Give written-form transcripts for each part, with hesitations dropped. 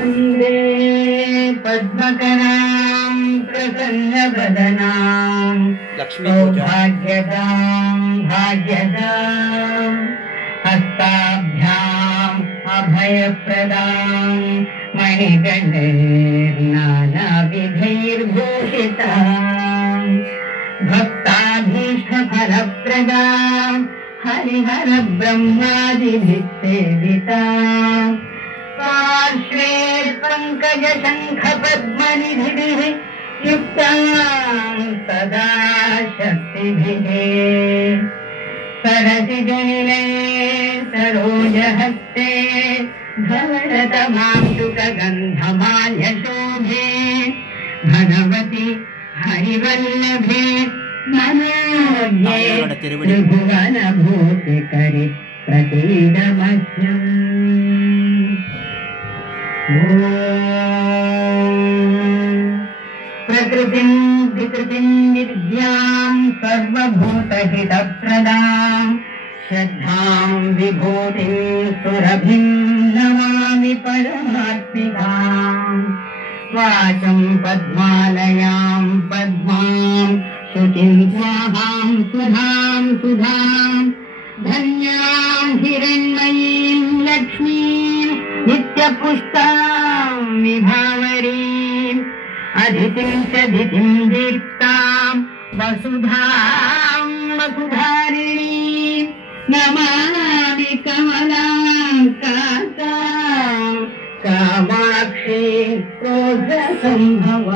वन्दे पद्मकरां प्रसन्नवदनां सौभाग्यदां भाग्यदां हस्ताभ्याम् अभयप्रदां मणिगणैर्नानाविधैर्भूषितां भक्ताभीष्टफलप्रदां हरिहर ब्रह्मादिभिः सेवितां पार्श्वे पङ्कजशङ्खपद्मनिधिभिः युक्तां सदा शक्तिभिः सरसिजनिलये सरोजहस्ते धवलतमांशुकगन्धमाल्यशोभे भगवति हरिवल्लभे मनोज्ञे त्रिभुवनभूतिकरि प्रसीदमह्यम्। प्रकृतिं विकृतिं विद्यां सर्वभूतहितप्रदां श्रद्धां विभूतिं सुरभिं नमामि परमात्मिकां वाचं पद्मालयां पद्मां शुचिं स्वाहां सुधां सुधां धन्यां हिरण्मयीं लक्ष्मीं नित्यपुष्टां विभावरीम् अदितिं च दितिं दीप्तां वसुधां वसुधारिणीं नमामि कमलाकान्तां कामाक्षीं क्रोधसम्भवाम्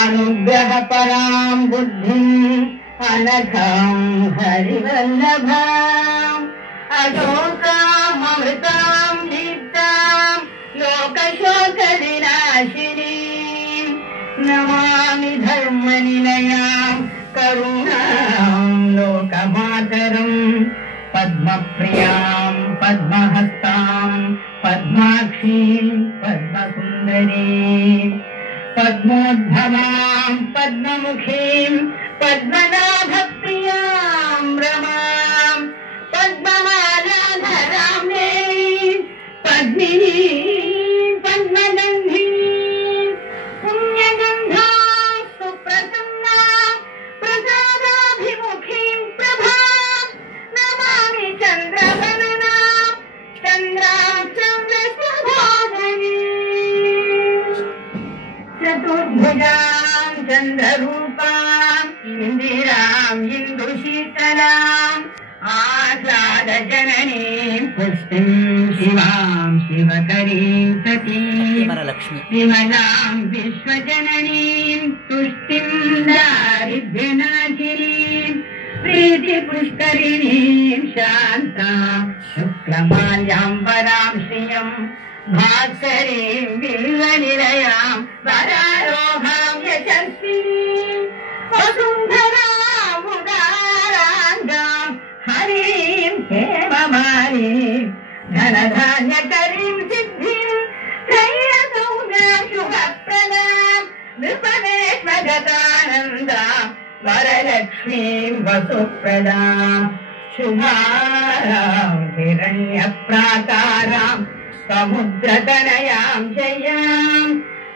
अनुग्रहपरां बुद्धिम् अनघां हरिवल्लभाम् अशोकामृतां दीप्तां लोकशोकविनाशिनीं नमामि धर्मनिलयां करुणां लोकमातरं पद्मप्रियां पद्महस्तां पद्माक्षीं पद्मसुन्दरीं पद्मोद्भवां पद्ममुखीं पद्मनाभप्रियां रमां पद्ममालाधरां मे पद्मिनीं पद्मगन्धिनीं पुण्यगन्धां सुप्रसन्नां प्रसादाभिमुखीं प्रभां नमामि चन्द्रवदनां चन्द्रां चन्द्रप्रभावतीं चतुर्भुजां चन्द्ररूपां इन्दिरां इन्दुशीतलां आह्लादजननीं पुष्टिं शिवां शिवकरीं सतीं विमलां विश्वजननीं तुष्टिं दारिद्र्यनाशिनीं प्रीतिपुष्करिणीं शान्तां शुक्लमाल्यां वरां श्रियं भास्करीं बिल्वनिलयां वरारोहां यशस्विनीं वसुन्धरां उदाराङ्गां हरीं हेममालीं धनधान्यकरीं सिद्धिं धैर्यसौम्यां शुभप्रदां नृपमेश्वगतानन्दां वरलक्ष्मीं वसुप्रदां शुभारां हिरण्यप्राकारां समुद्रतनयां जयां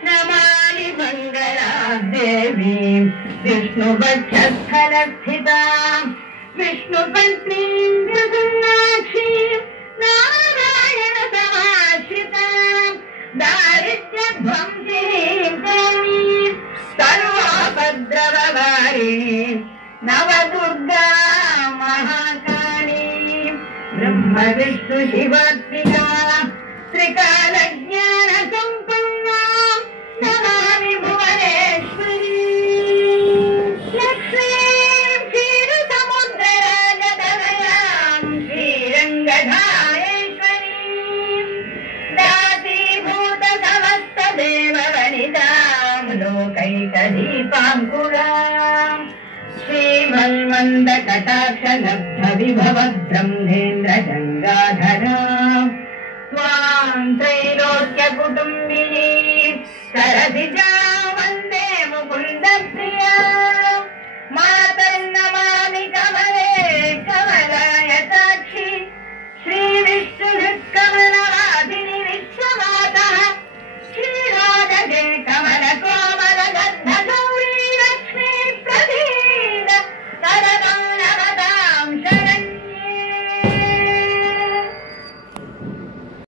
नमामि मङ्गलां देवीं विष्णुवक्षस्थलस्थितां विष्णुपत्नीं प्रसन्नाक्षीं नारायणसमाश्रितां दारिद्र्यध्वंसिनीं कामीं सर्वापद्रववारिणीं नवदुर्गां महाकालीं ब्रह्मविष्णुशिवात्मिकां त्रिकालज्ञानसम्पन्नां नमामि भुवनेश्वरीं लक्ष्मीं क्षीरसमुद्रराजतनयां श्रीरङ्गधारेश्वरीं दासीभूतसमस्तदेववनितां लोकैकदीपाङ्कुरां श्रीमन्मन्दकटाक्षलब्धविभवद्ब्रह्मेन्द्रजङ्गाधरां त्वां त्रैलोक्यकुटुम्बिनी सरसिजा